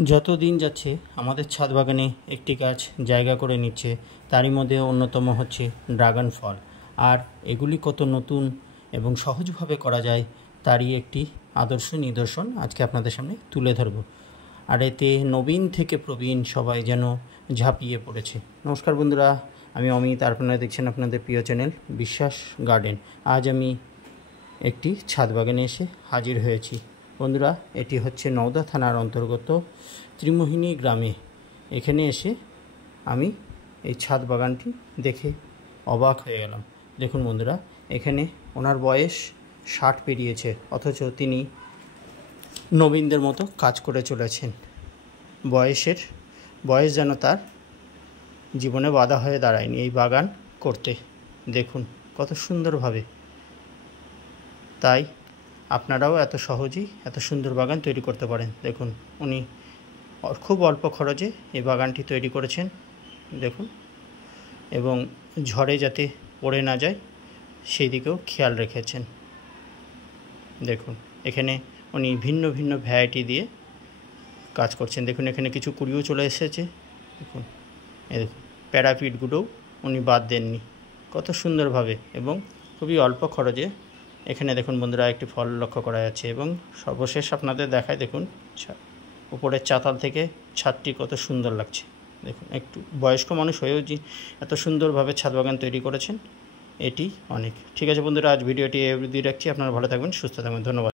যত দিন যাচ্ছে আমাদের ছাদ বাগানে একটি গাছ জায়গা করে নিচ্ছে, তারই মধ্যে অন্যতম হচ্ছে ড্রাগন ফল। আর এগুলি কত নতুন এবং সহজভাবে করা যায় তারই একটি আদর্শ নিদর্শন আজকে আপনাদের সামনে তুলে ধরব। আর এতে নবীন থেকে প্রবীণ সবাই যেন ঝাঁপিয়ে পড়েছে। নমস্কার বন্ধুরা, আমি অমিত, আর আপনারা দেখছেন আপনাদের প্রিয় চ্যানেল বিশ্বাস গার্ডেন। আজ আমি একটি ছাদ বাগানে এসে হাজির হয়েছি। বন্ধুরা, এটি হচ্ছে নওদা থানার অন্তর্গত ত্রিমোহিনী গ্রামে। এখানে এসে আমি এই ছাদ বাগানটি দেখে অবাক হয়ে গেলাম। দেখুন বন্ধুরা, এখানে ওনার বয়স 60 পেরিয়েছে, অথচ তিনি নবীনদের মতো কাজ করে চলেছেন। বয়স যেন তার জীবনে বাধা হয়ে দাঁড়ায়নি এই বাগান করতে। দেখুন কত সুন্দরভাবে। তাই আপনারাও এত সহজেই এত সুন্দর বাগান তৈরি করতে পারেন। দেখুন, উনি খুব অল্প খরচে এই বাগানটি তৈরি করেছেন। দেখুন, এবং ঝড়ে যাতে পড়ে না যায় সেই দিকেও খেয়াল রেখেছেন। দেখুন, এখানে উনি ভিন্ন ভিন্ন ভ্যারাইটি দিয়ে কাজ করছেন। দেখুন, এখানে কিছু কুড়িও চলে এসেছে। দেখুন, দেখুন প্যারাপিটগুলোও উনি বাদ দেননি, কত সুন্দরভাবে এবং খুবই অল্প খরচে। এখানে দেখুন বন্ধুরা, একটি ফল লক্ষ্য করা যাচ্ছে। এবং সর্বশেষ আপনাদের দেখায়, দেখুন উপরের চাতাল থেকে ছাদটি কত সুন্দর লাগছে। দেখুন, একটু বয়স্ক মানুষ হয়েও যে এত সুন্দরভাবে ছাদ বাগান তৈরি করেছেন, এটি অনেক। ঠিক আছে বন্ধুরা, আজ ভিডিওটি এই অবধি রাখছি। আপনারা ভালো থাকবেন, সুস্থ থাকবেন। ধন্যবাদ।